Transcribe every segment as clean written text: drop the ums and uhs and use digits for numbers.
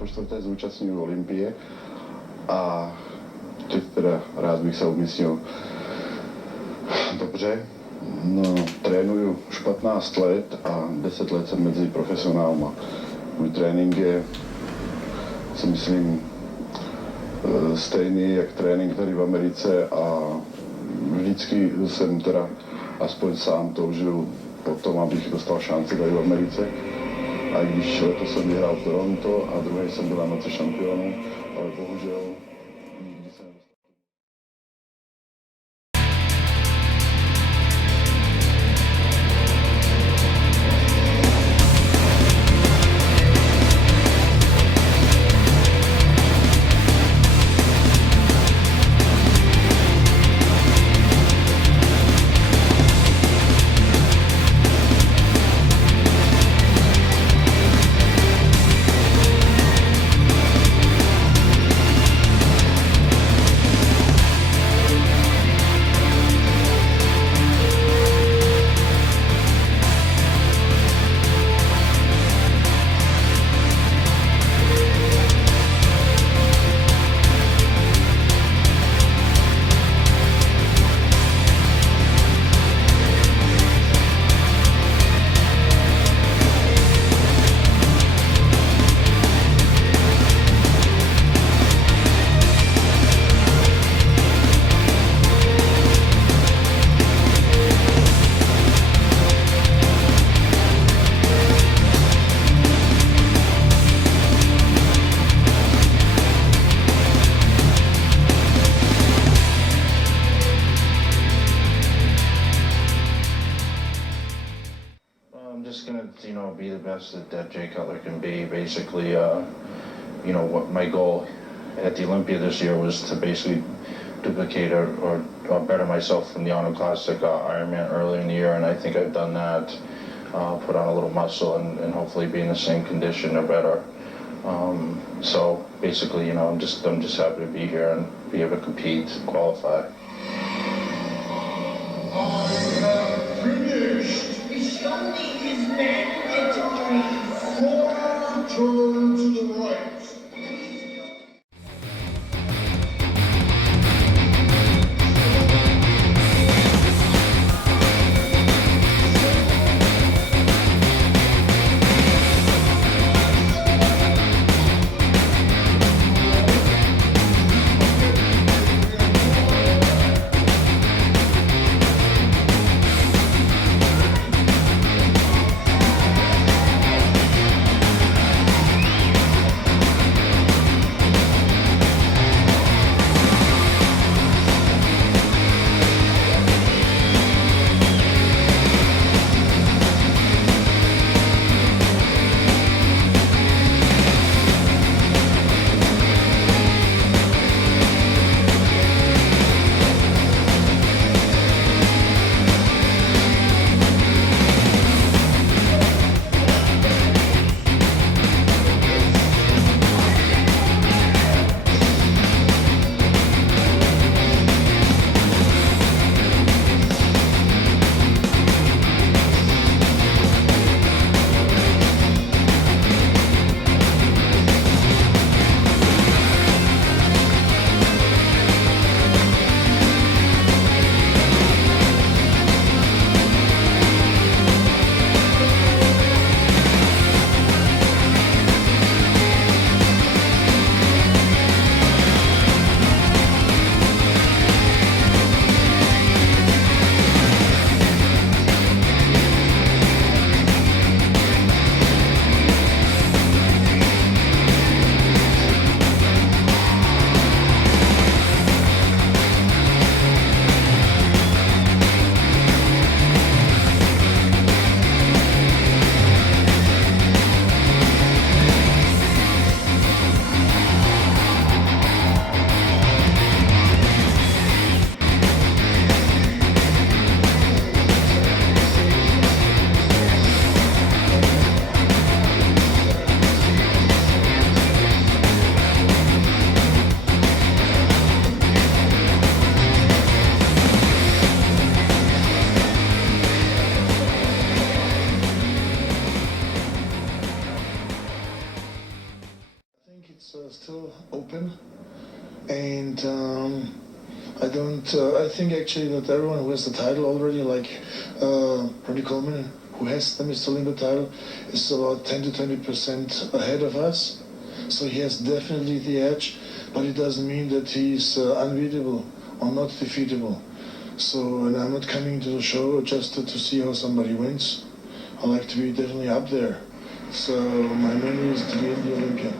po štvrté zúčastňujú Olympie a teď teda rád bych sa umiestnil dobře. No, trénuju už 15 let a 10 let jsem mezi profesionálma. Můj trénink je, si myslím, stejný jak trénink tady v Americe a vždycky jsem teda aspoň sám toužil po tom, abych dostal šanci tady v Americe. A když letos jsem vyhrál v Toronto a druhý jsem byl na noci šampionů, ale bohužel nikdy jsem nedostal. Be the best that Jay Cutler can be. Basically, what my goal at the Olympia this year was to basically duplicate or better myself from the Arnold Classic Ironman earlier in the year, and I think I've done that. Put on a little muscle and hopefully be in the same condition or better. So basically, I'm just happy to be here and be able to compete, qualify. I have finished. Show me his mandatory. 4 turn to the right. open. And I think actually that everyone who has the title already, like Ronnie Coleman, who has the Mr. Olympia title, is about 10 to 20% ahead of us. So he has definitely the edge, but it doesn't mean that he's unbeatable or not defeatable. So, and I'm not coming to the show just to see how somebody wins. I like to be definitely up there. So my menu is to be in the Olympia.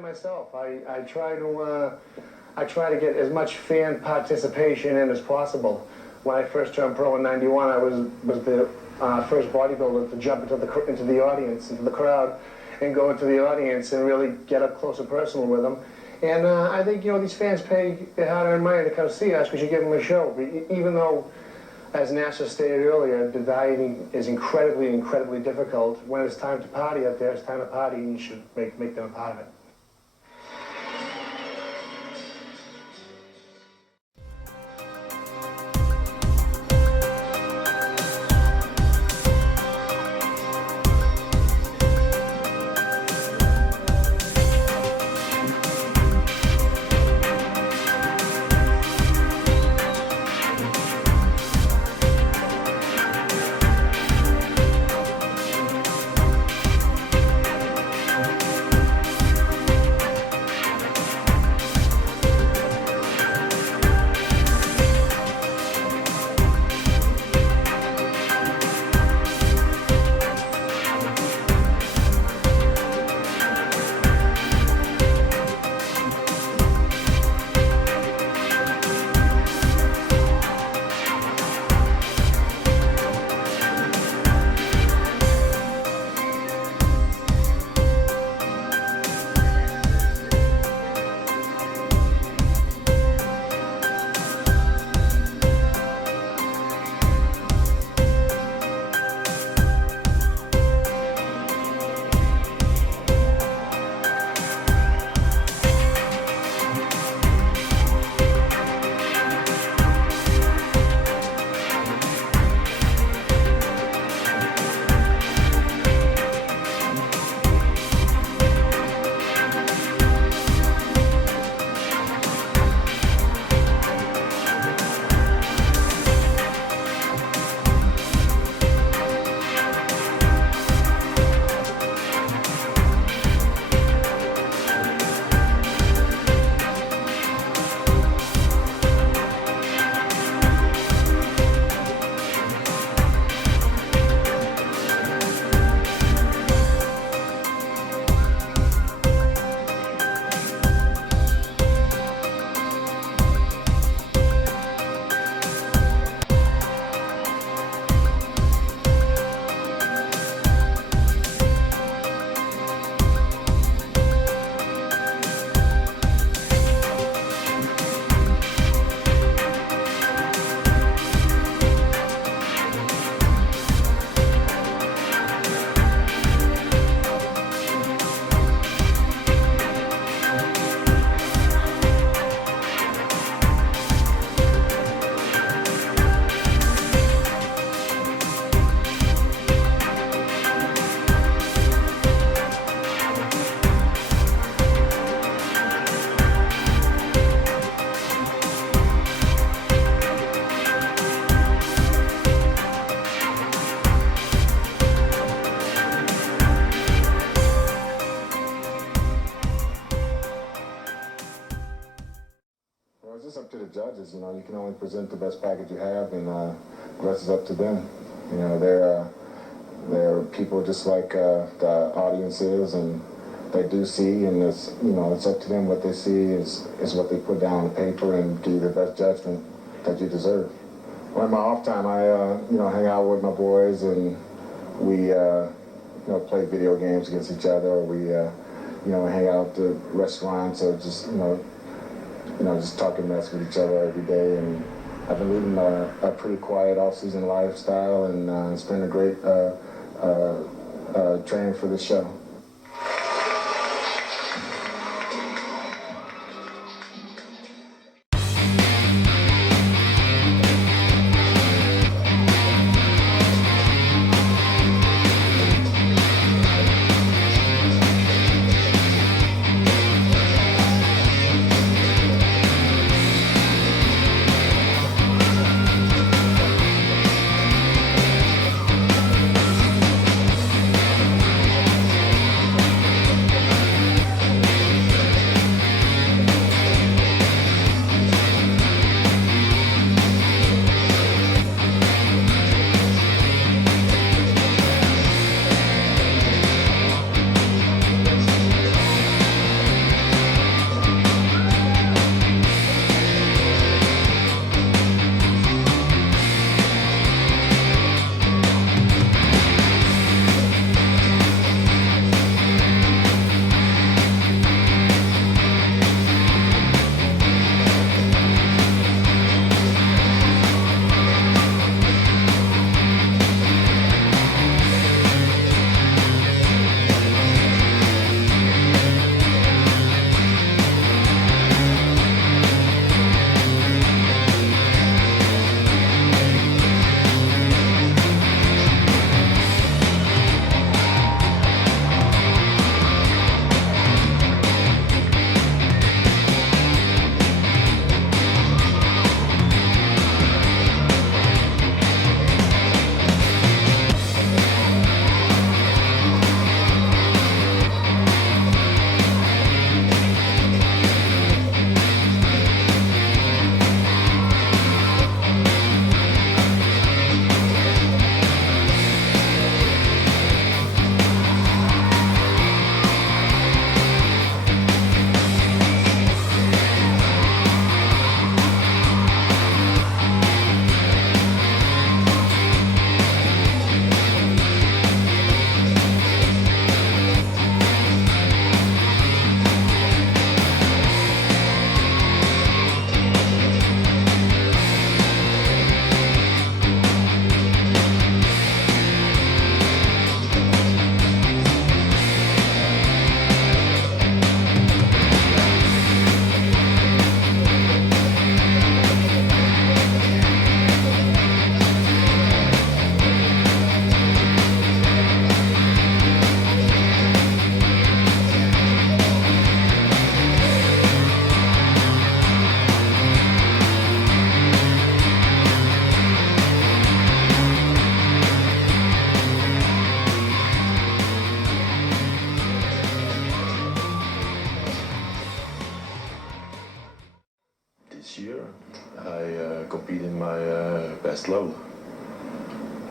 Myself, I try to get as much fan participation in as possible. When I first turned pro in '91, I was the first bodybuilder to jump into the audience, into the crowd, and go into the audience and really get up close and personal with them. And I think these fans pay hard-earned money to come see us. We should give them a show, even though, as Nasser stated earlier, the dieting is incredibly difficult. When it's time to party out there, it's time to party, and you should make them a part of it. is, you can only present the best package you have, and the rest is up to them. They're people just like the audience is, and they do see, and it's up to them. What they see is what they put down on paper and give you the best judgment that you deserve. Well, in my off time, I hang out with my boys, and we play video games against each other. Or we hang out at the restaurants, or just just talking mess with each other every day. And I've been leading a pretty quiet off-season lifestyle, and it's been a great training for this show. compete in my best level.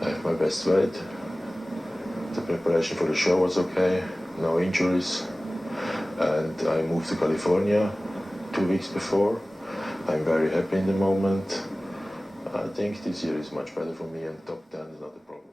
I have my best weight. The preparation for the show was okay, no injuries. And I moved to California 2 weeks before. I'm very happy in the moment. I think this year is much better for me, and top 10 is not a problem.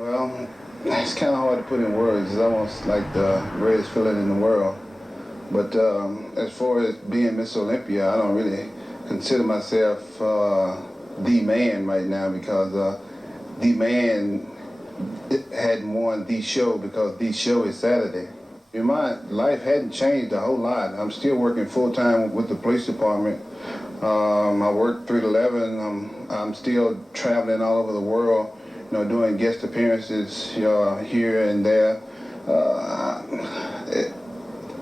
Well, it's kind of hard to put in words. It's almost like the greatest feeling in the world. But as far as being Mr. Olympia, I don't really consider myself the man right now because the man hadn't won the show because the show is Saturday. My life hadn't changed a whole lot. I'm still working full-time with the police department. I work 3 to 11. I'm still traveling all over the world, doing guest appearances here and there.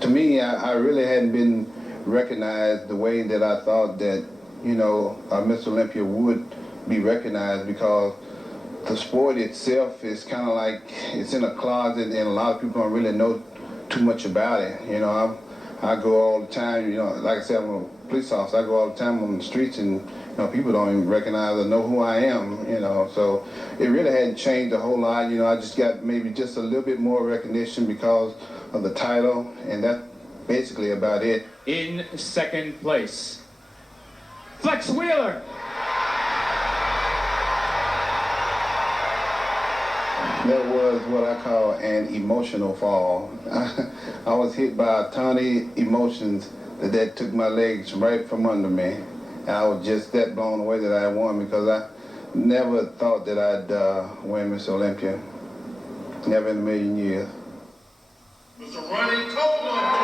To me, I really hadn't been recognized the way that I thought that, Mr. Olympia would be recognized because the sport itself is kind of like it's in a closet and a lot of people don't really know too much about it. I go all the time, like I said, I'm a police officer. I go all the time on the streets and, people don't even recognize or know who I am, So it really hadn't changed a whole lot. I just got maybe just a little bit more recognition because of the title, and that's basically about it. In second place, Flex Wheeler. That was what I call an emotional fall. I was hit by a ton of emotions that took my legs right from under me. And I was just that blown away that I won because I never thought that I'd win Mr. Olympia. Never in a million years. Mr. Ronnie Coleman.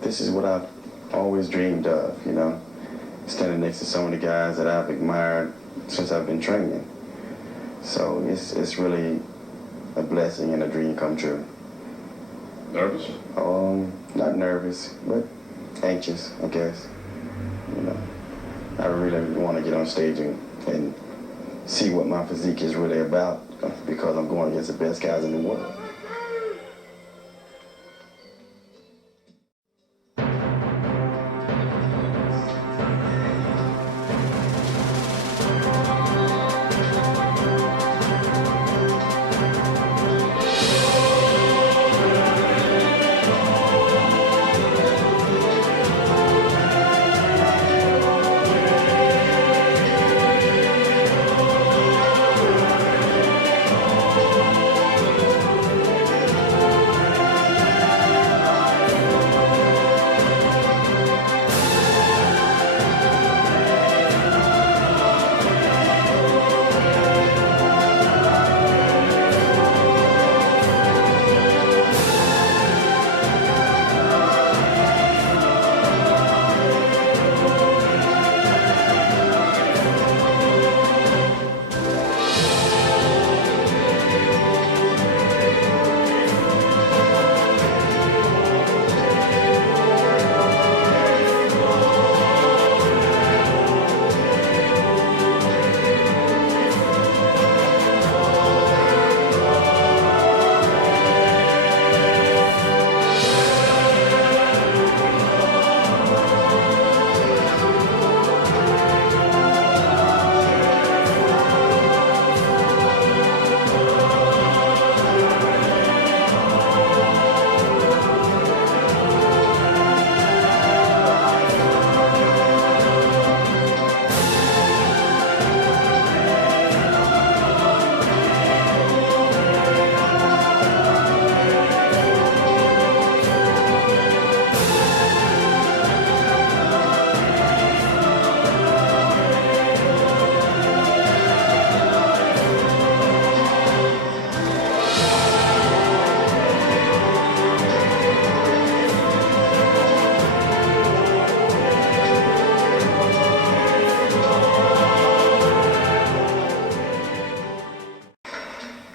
This is what I've always dreamed of, you know, standing next to some of the guys that I've admired since I've been training. So it's really a blessing and a dream come true. Nervous? Not nervous, but anxious, I guess. You know, I really want to get on stage and see what my physique is really about, because I'm going against the best guys in the world.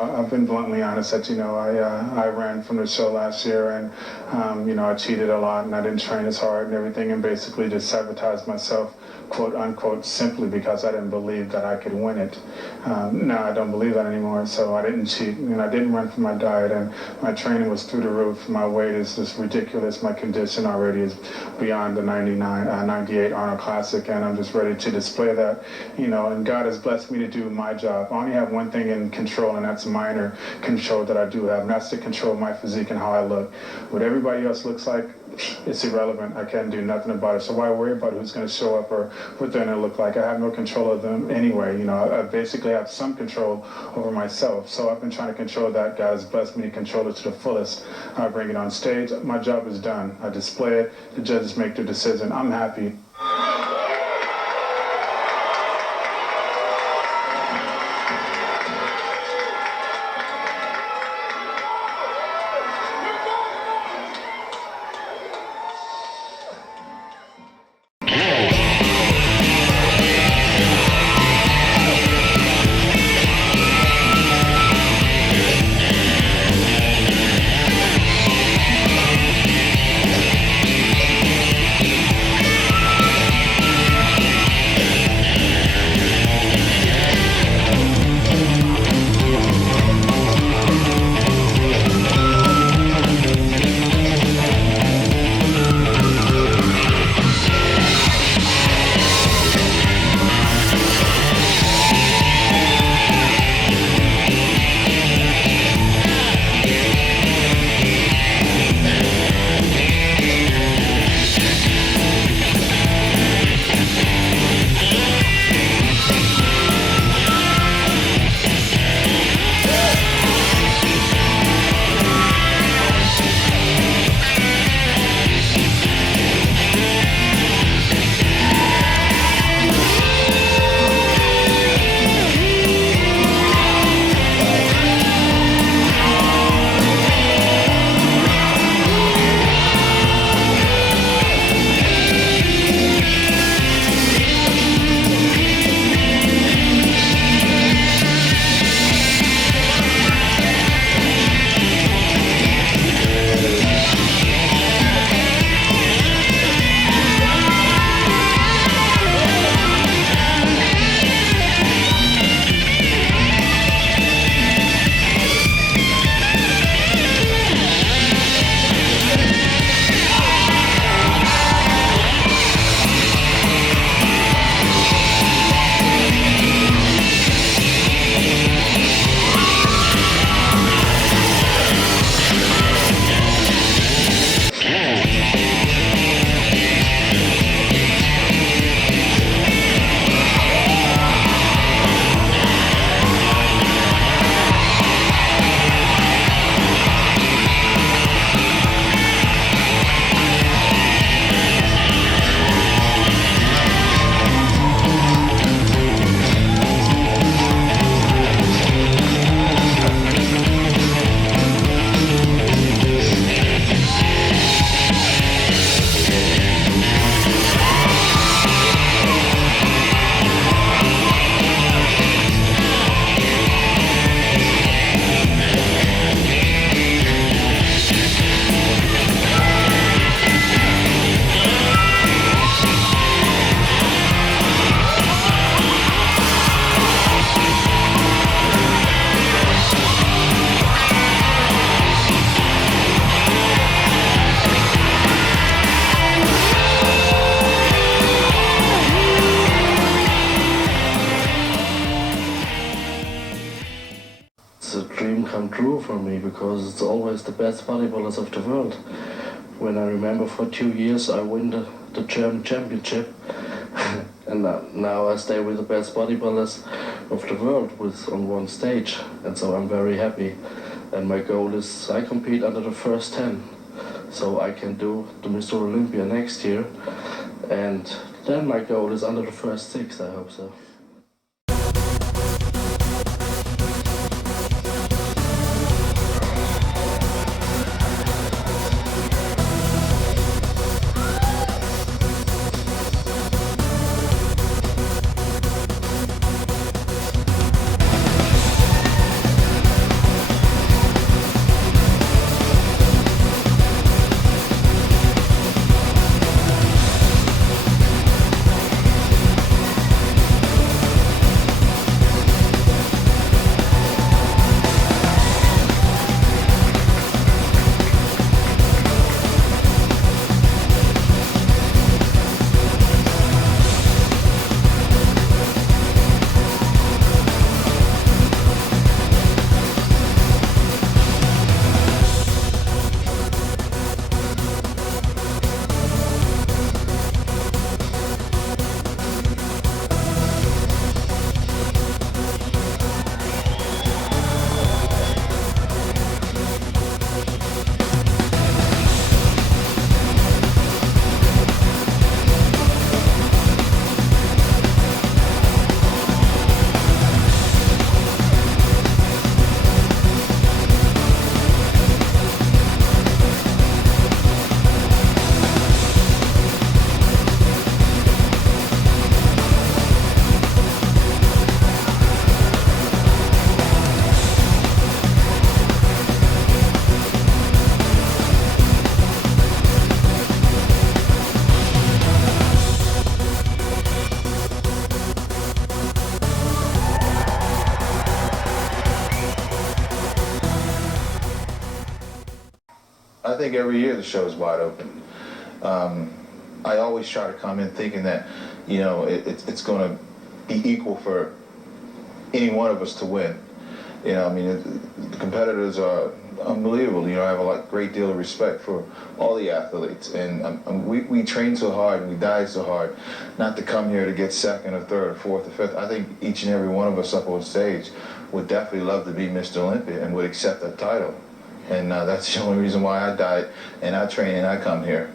I've been bluntly honest that, you know, I ran from the show last year and, you know, I cheated a lot and I didn't train as hard and everything and basically just sabotaged myself, quote unquote, simply because I didn't believe that I could win it. Now I don't believe that anymore, so I didn't cheat and I didn't run from my diet and my training was through the roof. My weight is just ridiculous. My condition already is beyond the 98 Arnold Classic, and I'm just ready to display that, you know, and God has blessed me to do my job. I only have one thing in control, and that's minor control that I do have, and that's to control my physique and how I look. What everybody else looks like, it's irrelevant. I can't do nothing about it. So why worry about who's going to show up or what they're going to look like? I have no control of them anyway. You know, I basically have some control over myself. So I've been trying to control that. God has blessed me to control it to the fullest. I bring it on stage. My job is done. I display it. The judges make their decision. I'm happy. dream come true for me, because it's always the best volleyballers of the world. When I remember for 2 years I win the German championship, and now I stay with the best volleyballers of the world on one stage, and so I'm very happy. And my goal is I compete under the first 10, so I can do the Mr. Olympia next year, and then my goal is under the first 6, I hope so. I think every year the show is wide open. I always try to come in thinking that, you know, it's going to be equal for any one of us to win. You know, I mean, the competitors are unbelievable. You know, I have a great deal of respect for all the athletes, and we train so hard and we die so hard not to come here to get second or third or fourth or fifth. I think each and every one of us up on stage would definitely love to be Mr. Olympia and would accept that title. And that's the only reason why I died and I train and I come here.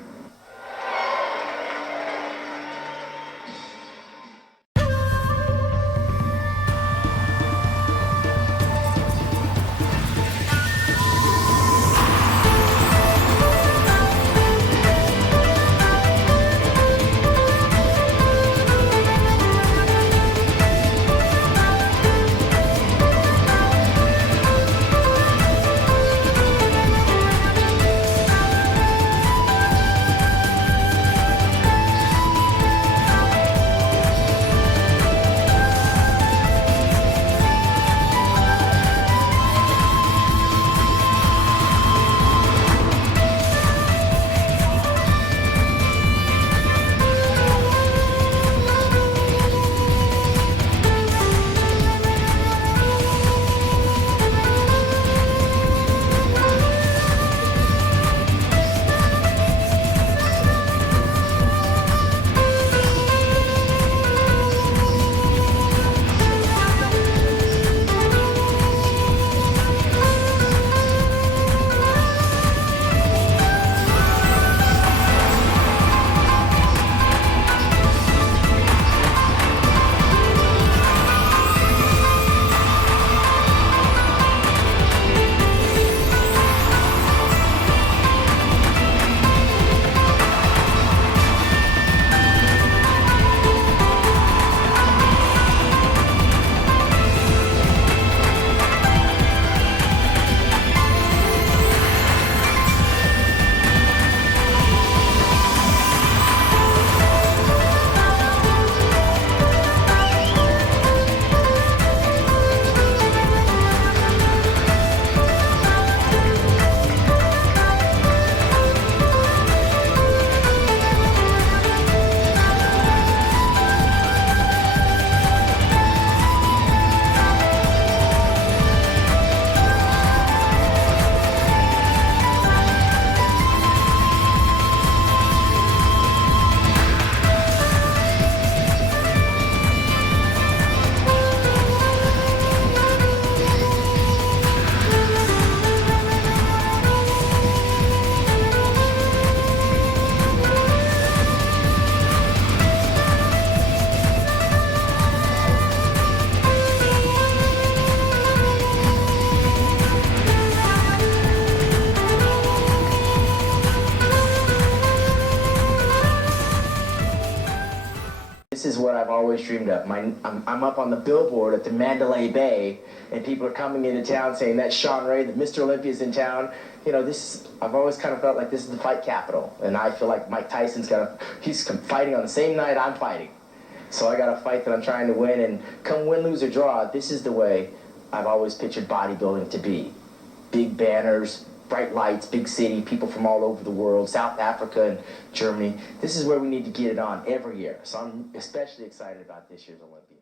always dreamed of. I'm up on the billboard at the Mandalay Bay, and people are coming into town saying that Shawn Ray, that Mr. Olympia's in town. You know, I've always kind of felt like this is the fight capital, and I feel like Mike Tyson's he's fighting on the same night I'm fighting. So I got a fight that I'm trying to win, and come win, lose, or draw, this is the way I've always pictured bodybuilding to be. Big banners, bright lights, big city, people from all over the world, South Africa and Germany. This is where we need to get it on every year. So I'm especially excited about this year's Olympia.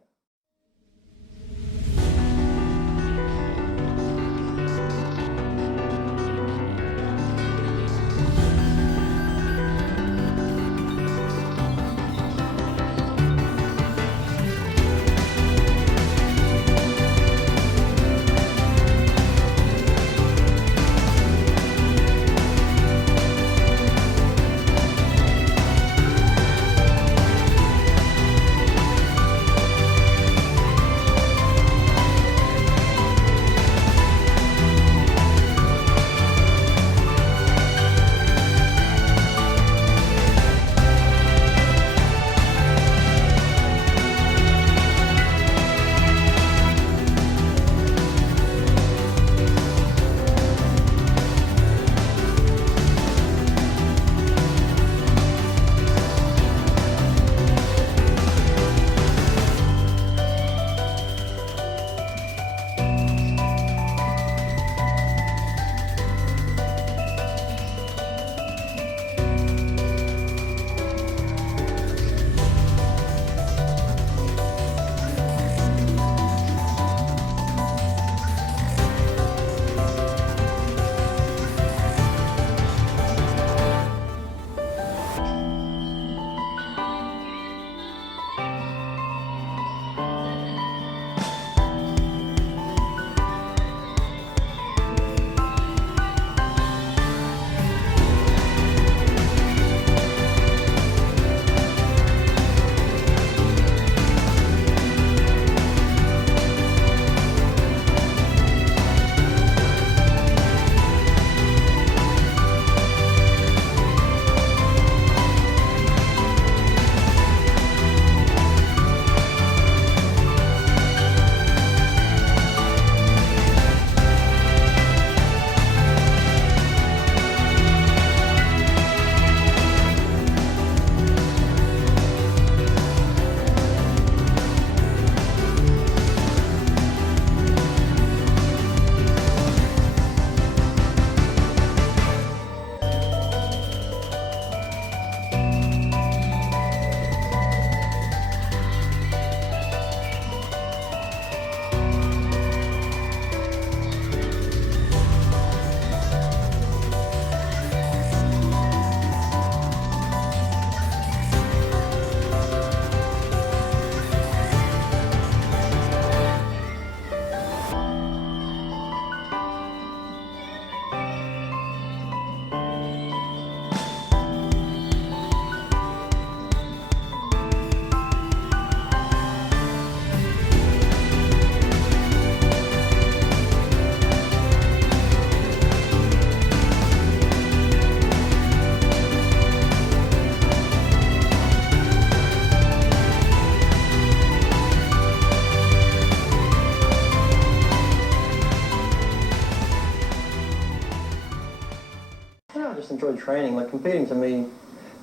enjoy training. Like competing to me,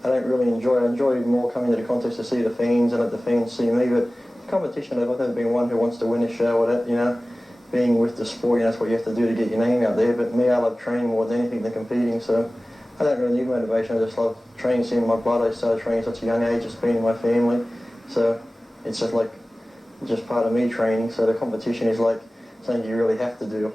I don't really enjoy. I enjoy more coming to the contest to see the fans and let the fans see me. But competition, I've never been one who wants to win a show or that, you know. Being with the sport, you know, that's what you have to do to get your name out there. But me, I love training more than anything than competing. So I don't really need motivation. I just love training, seeing my blood. I started training at such a young age, just being in my family. So it's just like, just part of me training. So the competition is like something you really have to do.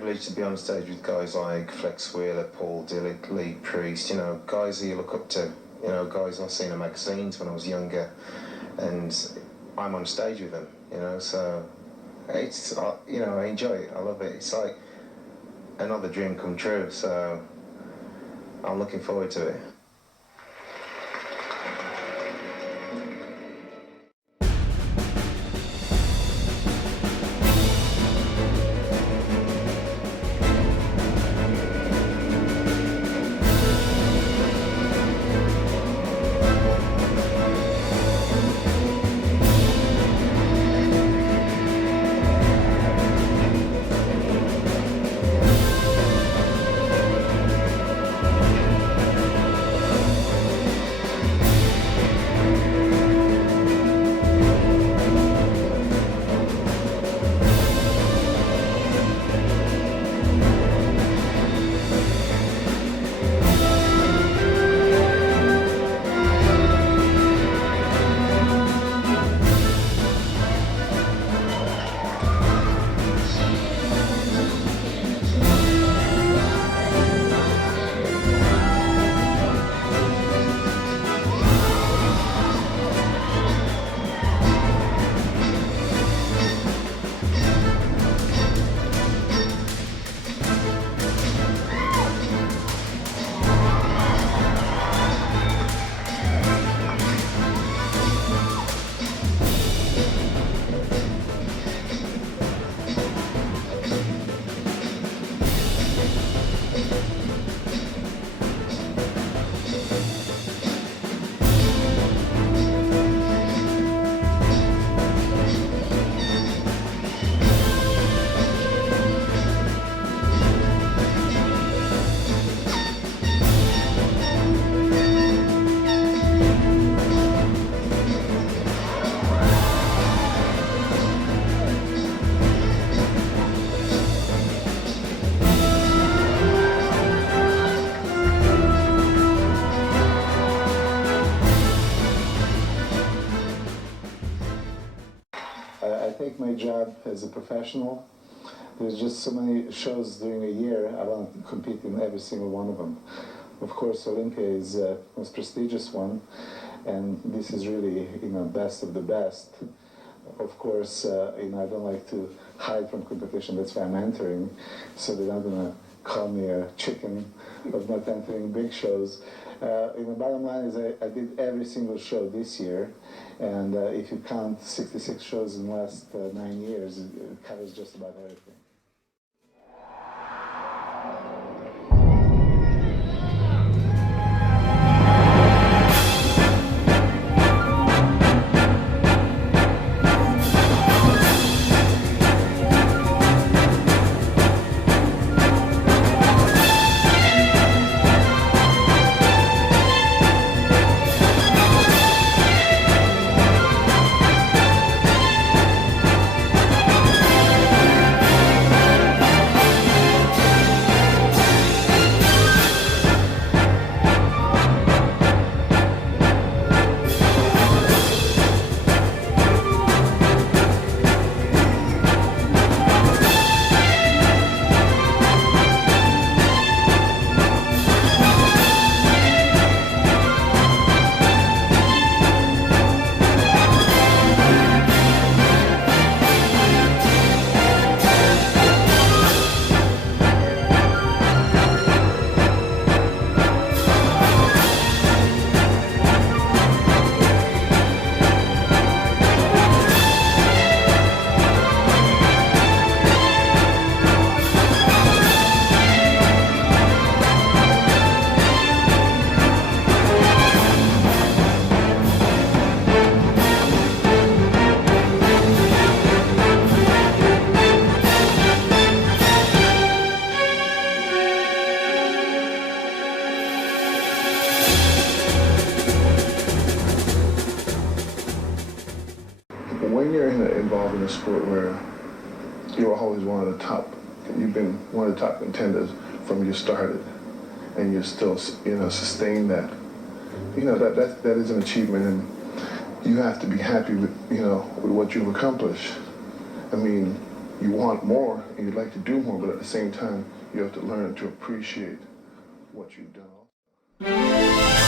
privileged to be on stage with guys like Flex Wheeler, Paul Dillard, Lee Priest, you know, guys who you look up to, you know, guys I've seen in magazines when I was younger, and I'm on stage with them, you know, so it's, you know, I enjoy it, I love it. It's like another dream come true, so I'm looking forward to it. My job as a professional. There's just so many shows during a year. I want to compete in every single one of them. Of course, Olympia is the most prestigious one, and this is really, you know, best of the best. Of course, you know, I don't like to hide from competition. That's why I'm entering, so they're not gonna call me a chicken of not entering big shows. You know, bottom line is I did every single show this year, and if you count 66 shows in the last 9 years, it covers just about everything. When you're involved in a sport where you're always one of the top, you've been one of the top contenders from you started, and you're still, you know, sustain that, you know, that is an achievement, and you have to be happy with, you know, with what you've accomplished. I mean, you want more and you'd like to do more, but at the same time, you have to learn to appreciate what you've done.